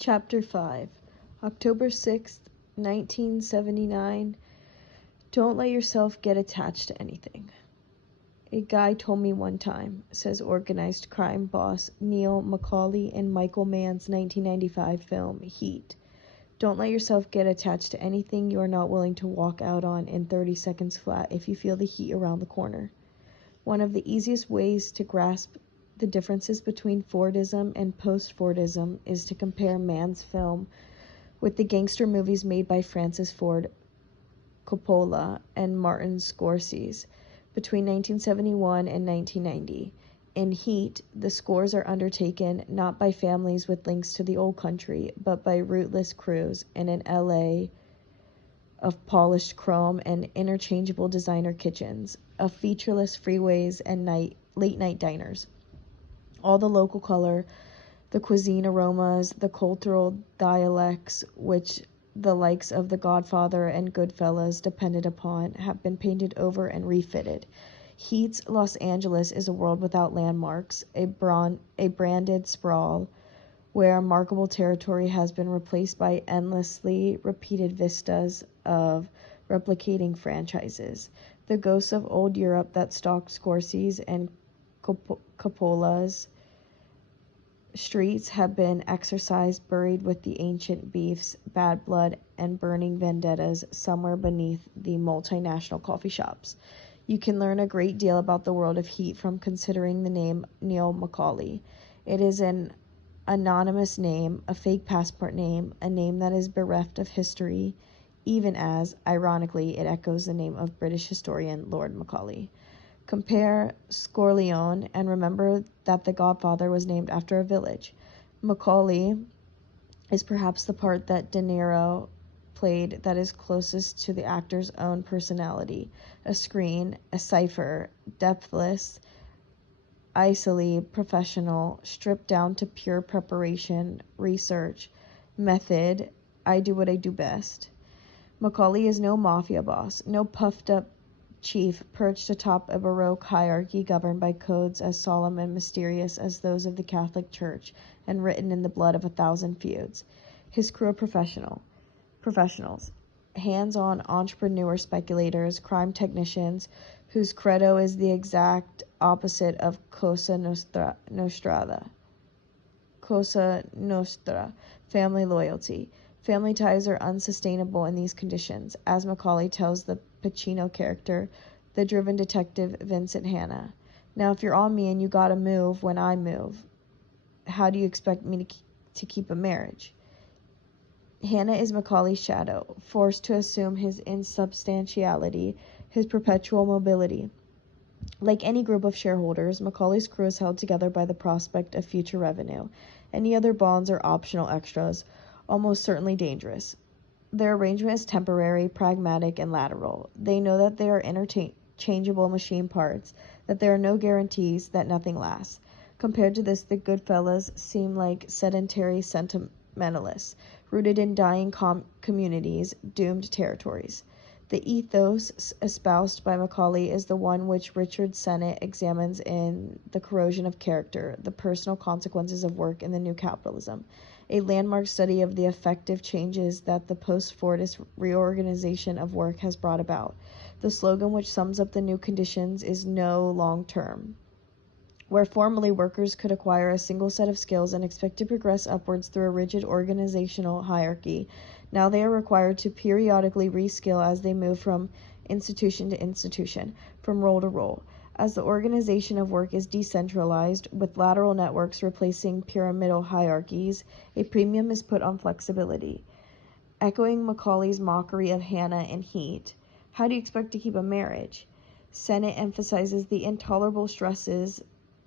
Chapter 5, October 6th, 1979. Don't let yourself get attached to anything. A guy told me one time, says organized crime boss Neil McCauley in Michael Mann's 1995 film Heat. Don't let yourself get attached to anything you are not willing to walk out on in 30 seconds flat if you feel the heat around the corner. One of the easiest ways to grasp the differences between Fordism and post-Fordism is to compare Mann's film with the gangster movies made by Francis Ford Coppola and Martin Scorsese between 1971 and 1990. In Heat, the scores are undertaken not by families with links to the old country, but by rootless crews in an LA of polished chrome and interchangeable designer kitchens, of featureless freeways and late-night diners. All the local color, the cuisine aromas, the cultural dialects which the likes of The Godfather and Goodfellas depended upon have been painted over and refitted. Heat's Los Angeles is a world without landmarks, a branded sprawl where markable territory has been replaced by endlessly repeated vistas of replicating franchises. The ghosts of old Europe that stalked Scorsese and Coppola's streets have been exorcised, buried with the ancient beefs, bad blood, and burning vendettas somewhere beneath the multinational coffee shops. You can learn a great deal about the world of Heat from considering the name Neil McCauley. It is an anonymous name, a fake passport name, a name that is bereft of history, even as, ironically, it echoes the name of British historian Lord Macaulay. Compare Scorleone and remember that The Godfather was named after a village. Macaulay is perhaps the part that De Niro played that is closest to the actor's own personality. A screen, a cipher, depthless, icily professional, stripped down to pure preparation, research, method. I do what I do best. Macaulay is no mafia boss, no puffed-up chief perched atop a Baroque hierarchy governed by codes as solemn and mysterious as those of the Catholic Church and written in the blood of 1,000 feuds. His crew of professionals, hands-on entrepreneur speculators, crime technicians, whose credo is the exact opposite of Cosa Nostra, family loyalty. Family ties are unsustainable in these conditions, as Macaulay tells the Pacino character, the driven detective Vincent Hanna. Now, if you're on me and you gotta move when I move, how do you expect me to keep a marriage? Hanna is Macaulay's shadow, forced to assume his insubstantiality, his perpetual mobility. Like any group of shareholders, Macaulay's crew is held together by the prospect of future revenue. Any other bonds are optional extras, almost certainly dangerous. Their arrangement is temporary, pragmatic, and lateral. They know that they are interchangeable machine parts, that there are no guarantees, that nothing lasts. Compared to this, the Goodfellas seem like sedentary sentimentalists, rooted in dying communities, doomed territories. The ethos espoused by Macaulay is the one which Richard Sennett examines in The Corrosion of Character, the personal consequences of work in the new capitalism, a landmark study of the effective changes that the post-Fordist reorganization of work has brought about. The slogan which sums up the new conditions is "No long-term." Where formerly workers could acquire a single set of skills and expect to progress upwards through a rigid organizational hierarchy, now they are required to periodically reskill as they move from institution to institution, from role to role. As the organization of work is decentralized, with lateral networks replacing pyramidal hierarchies, a premium is put on flexibility. Echoing Macaulay's mockery of Hanna in Heat, how do you expect to keep a marriage? Sennett emphasizes the intolerable stresses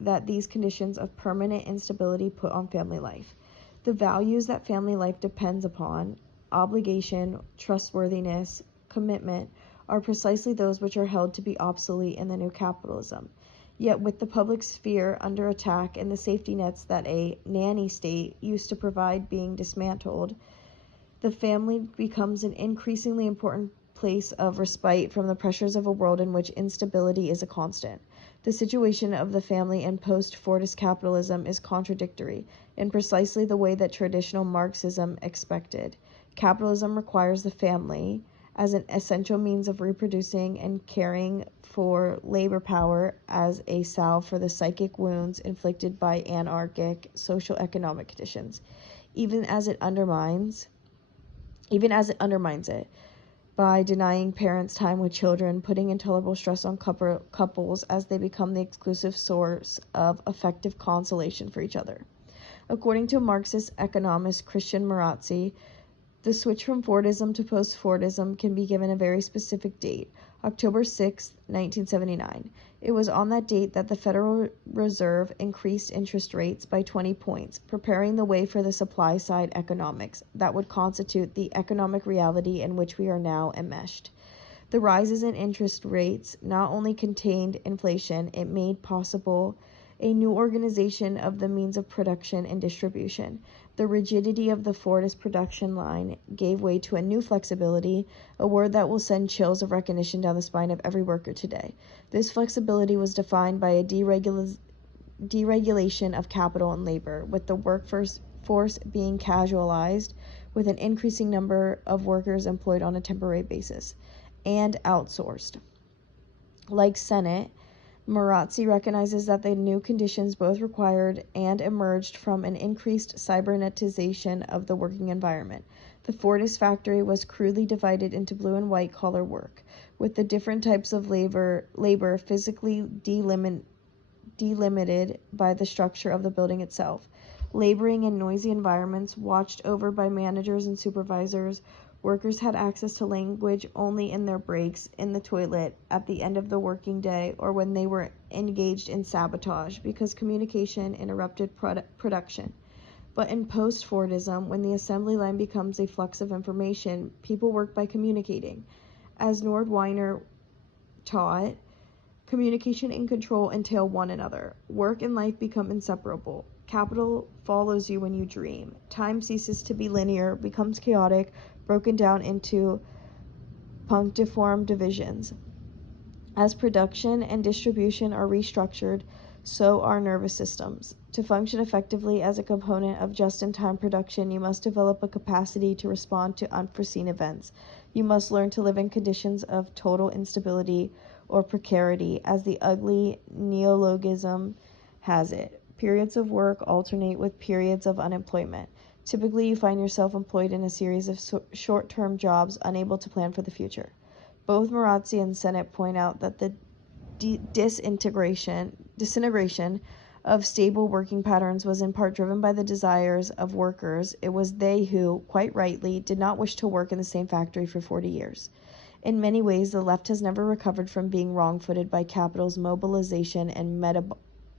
that these conditions of permanent instability put on family life. The values that family life depends upon, obligation, trustworthiness, commitment, are precisely those which are held to be obsolete in the new capitalism. Yet with the public sphere under attack and the safety nets that a nanny state used to provide being dismantled, the family becomes an increasingly important place of respite from the pressures of a world in which instability is a constant. The situation of the family in post-Fordist capitalism is contradictory in precisely the way that traditional Marxism expected. Capitalism requires the family as an essential means of reproducing and caring for labor power as a salve for the psychic wounds inflicted by anarchic social-economic conditions, even as it undermines it by denying parents time with children, putting intolerable stress on couples as they become the exclusive source of effective consolation for each other. According to Marxist economist Christian Marazzi, the switch from Fordism to post-Fordism can be given a very specific date, October 6, 1979. It was on that date that the Federal Reserve increased interest rates by 20 points, preparing the way for the supply-side economics that would constitute the economic reality in which we are now enmeshed. The rises in interest rates not only contained inflation, it made possible a new organization of the means of production and distribution. The rigidity of the Fordist production line gave way to a new flexibility, a word that will send chills of recognition down the spine of every worker today. This flexibility was defined by a deregulation of capital and labor, with the workforce being casualized, with an increasing number of workers employed on a temporary basis, and outsourced. Like Sennett, Marazzi recognizes that the new conditions both required and emerged from an increased cybernetization of the working environment. The Fordist factory was crudely divided into blue and white collar work, with the different types of labor physically delimited by the structure of the building itself. Laboring in noisy environments, watched over by managers and supervisors, workers had access to language only in their breaks, in the toilet, at the end of the working day, or when they were engaged in sabotage, because communication interrupted production. But in post-Fordism, when the assembly line becomes a flux of information, people work by communicating. As Nordweiner taught, communication and control entail one another. Work and life become inseparable. Capital follows you when you dream. Time ceases to be linear, becomes chaotic, broken down into punctiform divisions. As production and distribution are restructured, so are nervous systems. To function effectively as a component of just-in-time production, you must develop a capacity to respond to unforeseen events. You must learn to live in conditions of total instability or precarity, as the ugly neologism has it. Periods of work alternate with periods of unemployment. Typically, you find yourself employed in a series of short-term jobs, unable to plan for the future. Both Marazzi and Sennett point out that the disintegration of stable working patterns was in part driven by the desires of workers. It was they who, quite rightly, did not wish to work in the same factory for 40 years. In many ways, the left has never recovered from being wrong-footed by capital's mobilization and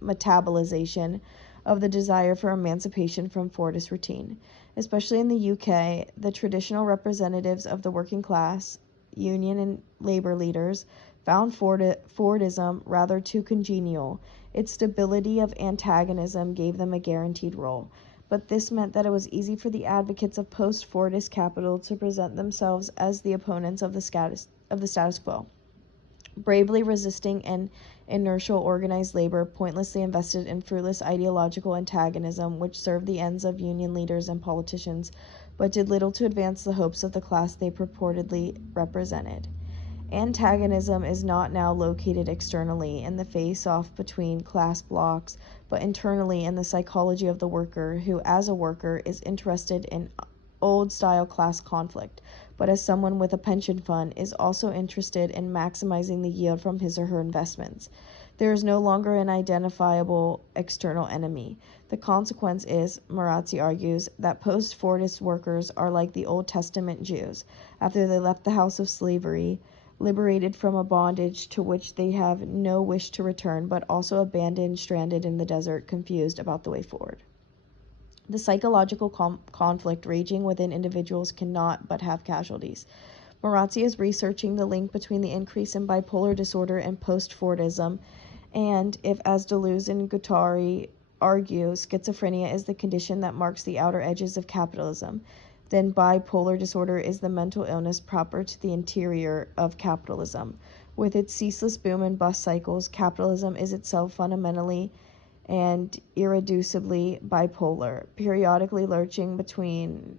metabolization of the desire for emancipation from Fordist routine. Especially in the UK, the traditional representatives of the working class, union and labor leaders, found Fordism rather too congenial. Its stability of antagonism gave them a guaranteed role. But this meant that it was easy for the advocates of post-Fordist capital to present themselves as the opponents of the status quo, bravely resisting an inertial organized labor pointlessly invested in fruitless ideological antagonism which served the ends of union leaders and politicians, but did little to advance the hopes of the class they purportedly represented. Antagonism is not now located externally in the face-off between class blocks, but internally in the psychology of the worker, who as a worker is interested in old-style class conflict, but as someone with a pension fund is also interested in maximizing the yield from his or her investments. There is no longer an identifiable external enemy. The consequence is, Marazzi argues, that post-Fordist workers are like the Old Testament Jews, after they left the house of slavery, liberated from a bondage to which they have no wish to return, but also abandoned, stranded in the desert, confused about the way forward. The psychological conflict raging within individuals cannot but have casualties. Marazzi is researching the link between the increase in bipolar disorder and post-Fordism, and if, as Deleuze and Guattari argue, schizophrenia is the condition that marks the outer edges of capitalism, then bipolar disorder is the mental illness proper to the interior of capitalism. With its ceaseless boom and bust cycles, capitalism is itself fundamentally and irreducibly bipolar, periodically lurching between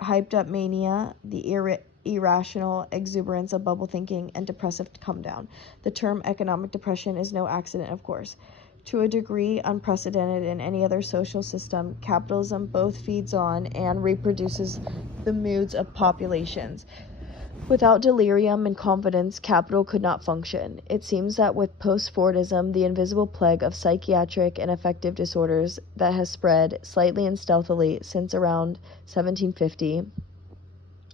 hyped-up mania, the irrational exuberance of bubble thinking, and depressive come-down. The term economic depression is no accident, of course. To a degree unprecedented in any other social system, capitalism both feeds on and reproduces the moods of populations. Without delirium and confidence, capital could not function. It seems that with post-Fordism, the invisible plague of psychiatric and affective disorders that has spread, slightly and stealthily, since around 1750,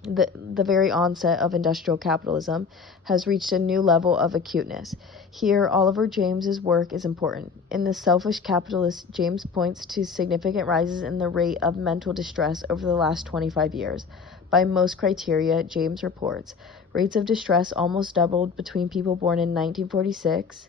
the very onset of industrial capitalism, has reached a new level of acuteness. Here, Oliver James's work is important. In The Selfish Capitalist, James points to significant rises in the rate of mental distress over the last 25 years. By most criteria, James reports, rates of distress almost doubled between people born in 1946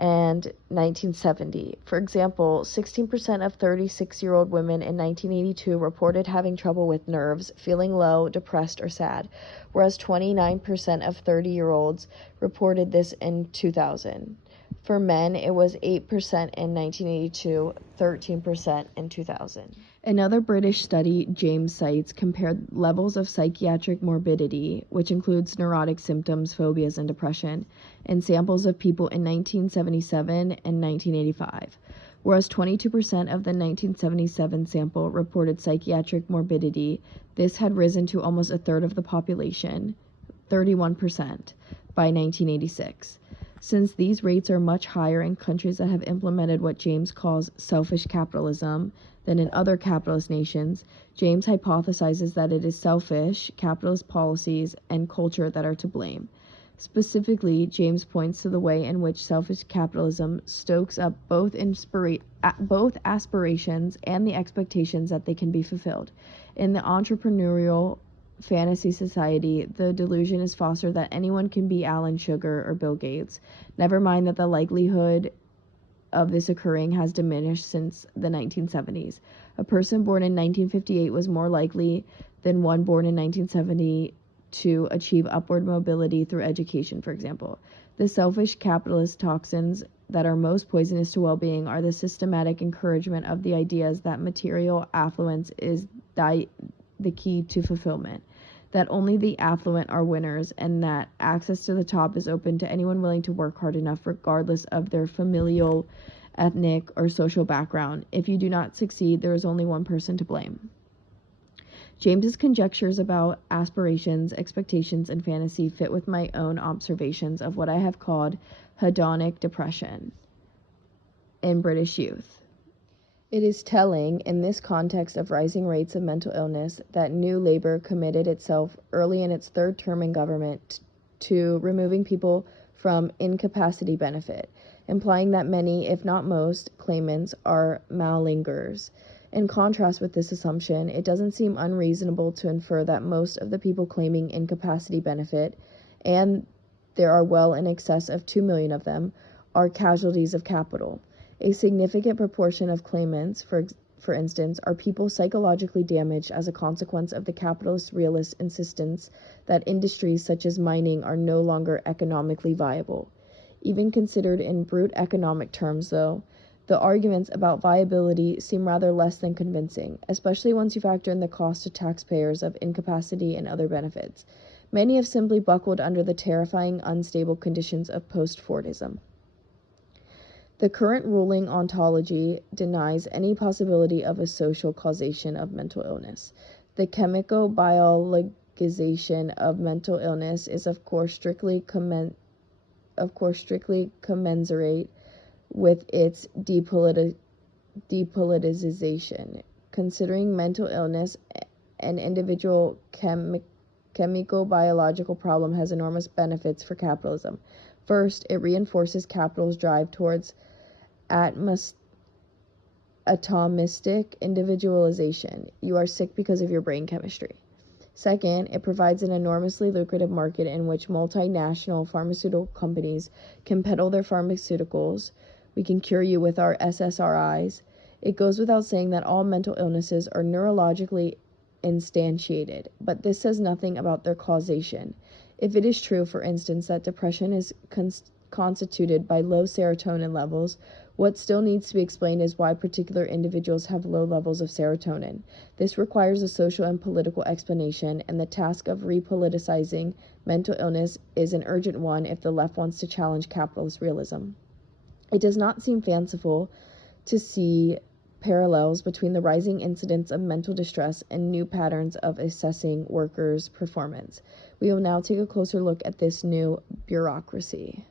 and 1970. For example, 16% of 36-year-old women in 1982 reported having trouble with nerves, feeling low, depressed, or sad, whereas 29% of 30-year-olds reported this in 2000. For men, it was 8% in 1982, 13% in 2000. Another British study James cites compared levels of psychiatric morbidity, which includes neurotic symptoms, phobias, and depression, in samples of people in 1977 and 1985. Whereas 22% of the 1977 sample reported psychiatric morbidity, this had risen to almost a third of the population, 31%, by 1986. Since these rates are much higher in countries that have implemented what James calls selfish capitalism than in other capitalist nations, James hypothesizes that it is selfish, capitalist policies, and culture that are to blame. Specifically, James points to the way in which selfish capitalism stokes up both aspirations and the expectations that they can be fulfilled. In the entrepreneurial fantasy society, the delusion is fostered that anyone can be Alan Sugar or Bill Gates. Never mind that the likelihood of this occurring has diminished since the 1970s. A person born in 1958 was more likely than one born in 1970 to achieve upward mobility through education, for example. The selfish capitalist toxins that are most poisonous to well-being are the systematic encouragement of the ideas that material affluence is the key to fulfillment, that only the affluent are winners, and that access to the top is open to anyone willing to work hard enough regardless of their familial, ethnic, or social background. If you do not succeed, there is only one person to blame. James's conjectures about aspirations, expectations, and fantasy fit with my own observations of what I have called hedonic depression in British youth. It is telling, in this context of rising rates of mental illness, that New Labour committed itself early in its third term in government to removing people from incapacity benefit, implying that many, if not most, claimants are malingers. In contrast with this assumption, it doesn't seem unreasonable to infer that most of the people claiming incapacity benefit, and there are well in excess of 2 million of them, are casualties of capital. A significant proportion of claimants, for instance, are people psychologically damaged as a consequence of the capitalist realist insistence that industries such as mining are no longer economically viable. Even considered in brute economic terms, though, the arguments about viability seem rather less than convincing, especially once you factor in the cost to taxpayers of incapacity and other benefits. Many have simply buckled under the terrifying, unstable conditions of post-Fordism. The current ruling ontology denies any possibility of a social causation of mental illness. The chemico-biologization of mental illness is, of course, strictly commensurate with its depoliticization. Considering mental illness an individual chemico-biological problem has enormous benefits for capitalism. First, it reinforces capital's drive towards atomistic individualization. You are sick because of your brain chemistry. Second, it provides an enormously lucrative market in which multinational pharmaceutical companies can peddle their pharmaceuticals. We can cure you with our SSRIs. It goes without saying that all mental illnesses are neurologically instantiated, but this says nothing about their causation. If it is true, for instance, that depression is constituted by low serotonin levels, what still needs to be explained is why particular individuals have low levels of serotonin. This requires a social and political explanation, and the task of repoliticizing mental illness is an urgent one if the left wants to challenge capitalist realism. It does not seem fanciful to see parallels between the rising incidence of mental distress and new patterns of assessing workers' performance. We will now take a closer look at this new bureaucracy.